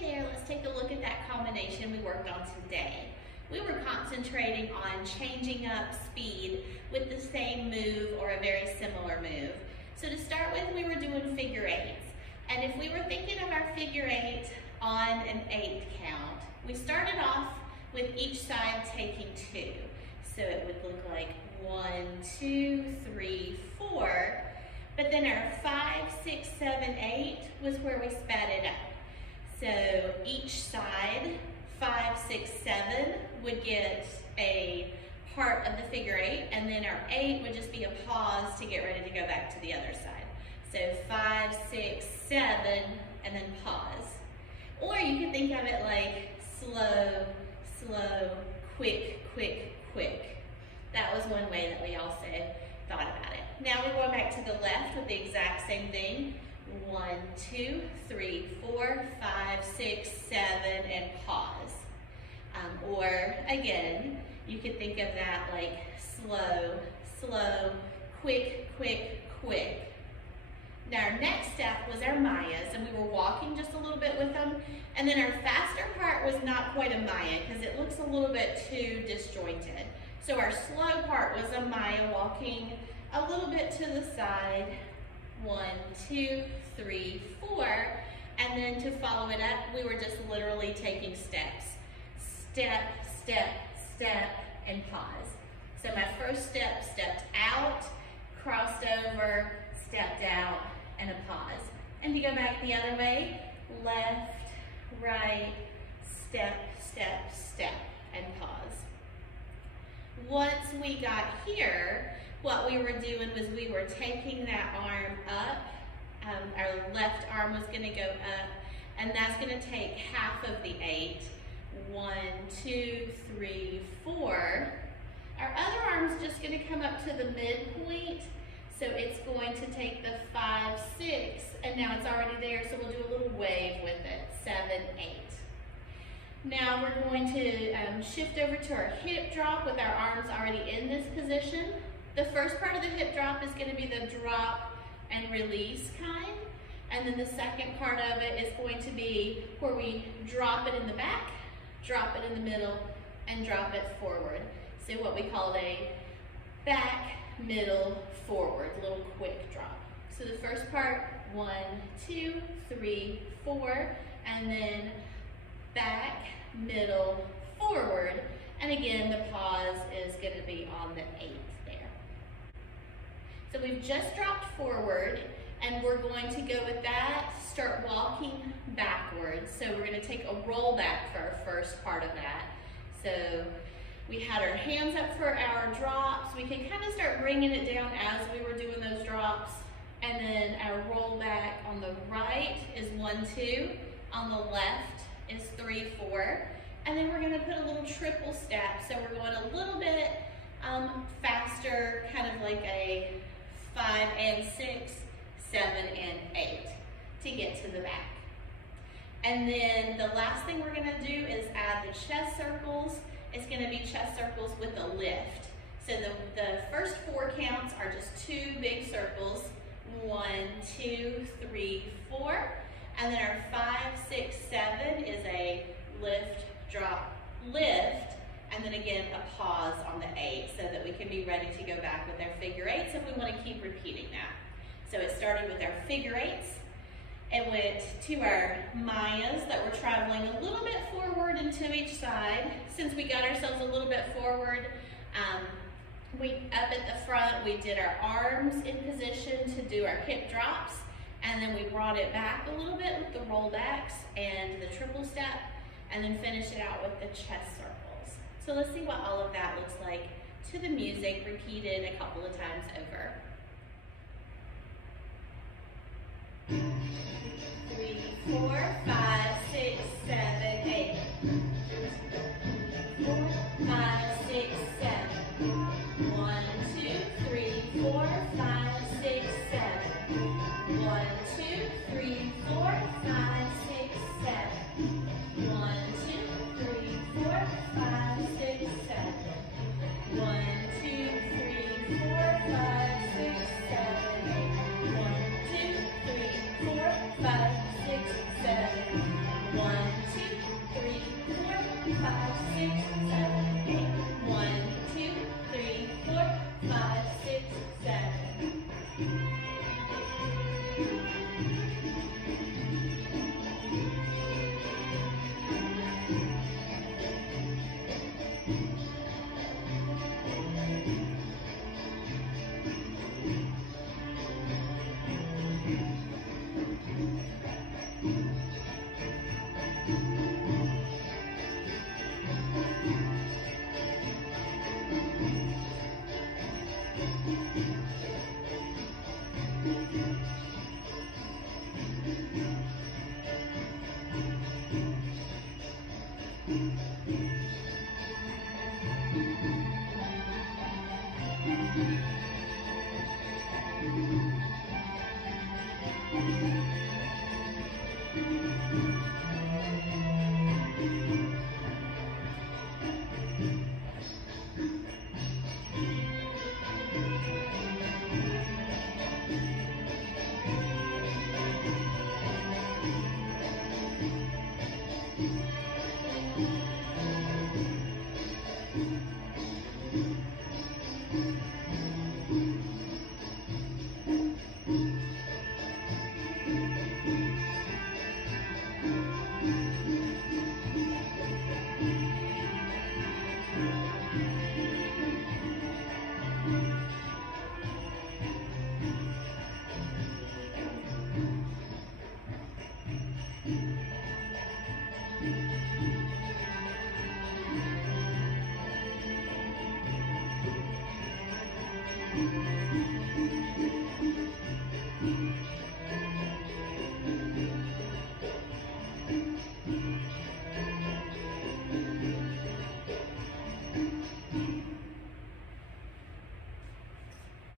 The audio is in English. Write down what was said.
there, let's take a look at that combination we worked on today. We were concentrating on changing up speed with the same move or a very similar move. So to start with, we were doing figure eights. And if we were thinking of our figure eight on an 8 count, we started off with each side taking 2. So it would look like 1, 2, 3, 4. But then our 5, 6, 7, 8 was where we sped it up. So each side, 5, 6, 7 would get a part of the figure eight, and then our 8 would just be a pause to get ready to go back to the other side. So 5, 6, 7, and then pause. Or you can think of it like slow, slow, quick, quick, quick. That was one way that we also thought about it. Now we're going back to the left with the exact same thing. 1, 2, 3, 4, 5, 6, 7, and pause. Or again, you could think of that like slow, slow, quick, quick, quick. Now our next step was our Mayas, and we were walking just a little bit with them. And then our faster part was not quite a Maya because it looks a little bit too disjointed. So our slow part was a Maya walking a little bit to the side. 1, 2, 3, 4. And then to follow it up, we were just literally taking steps. Step, step, step, and pause. So my first step, stepped out, crossed over, stepped out, and a pause. And to go back the other way, left, right, step, step, step, and pause. Once we got here, what we were doing was we were taking that arm up. Our left arm was going to go up, and that's going to take half of the 8. 1, 2, 3, 4. Our other arm's just going to come up to the midpoint, so it's going to take the 5, 6, and now it's already there, so we'll do a little wave with it. 7, 8. Now we're going to shift over to our hip drop with our arms already in this position. The first part of the hip drop is going to be the drop and release kind, and then the second part of it is going to be where we drop it in the back, drop it in the middle, and drop it forward. So what we call a back, middle, forward, little quick drop. So the first part, 1, 2, 3, 4, and then back, middle, forward, and again the pause is going to be on the 8th there. So we've just dropped forward, and we're going to go with that, start walking backwards. So we're going to take a roll back for our first part of that. So we had our hands up for our drops. We can kind of start bringing it down as we were doing those drops. And then our roll back on the right is 1, 2. On the left is 3, 4. And then we're going to put a little triple step. So we're going a little bit faster, kind of like a 5 and 6, 7 and 8 to get to the back. And then the last thing we're going to do is add the chest circles. It's going to be chest circles with a lift. So the first 4 counts are just 2 big circles. 1, 2, 3, 4. And then our 5, 6, 7 is a lift, drop, lift. And then again, a pause on the 8 so that we can be ready to go back with our figure eights if we want to keep repeating that. So it started with our figure eights. It went to our Mayas that were traveling a little bit forward and to each side. Since we got ourselves a little bit forward, up at the front, we did our arms in position to do our hip drops, and then we brought it back a little bit with the rollbacks and the triple step, and then finish it out with the chest circles. So let's see what all of that looks like to the music, repeated a couple of times over. 3, 4, 5.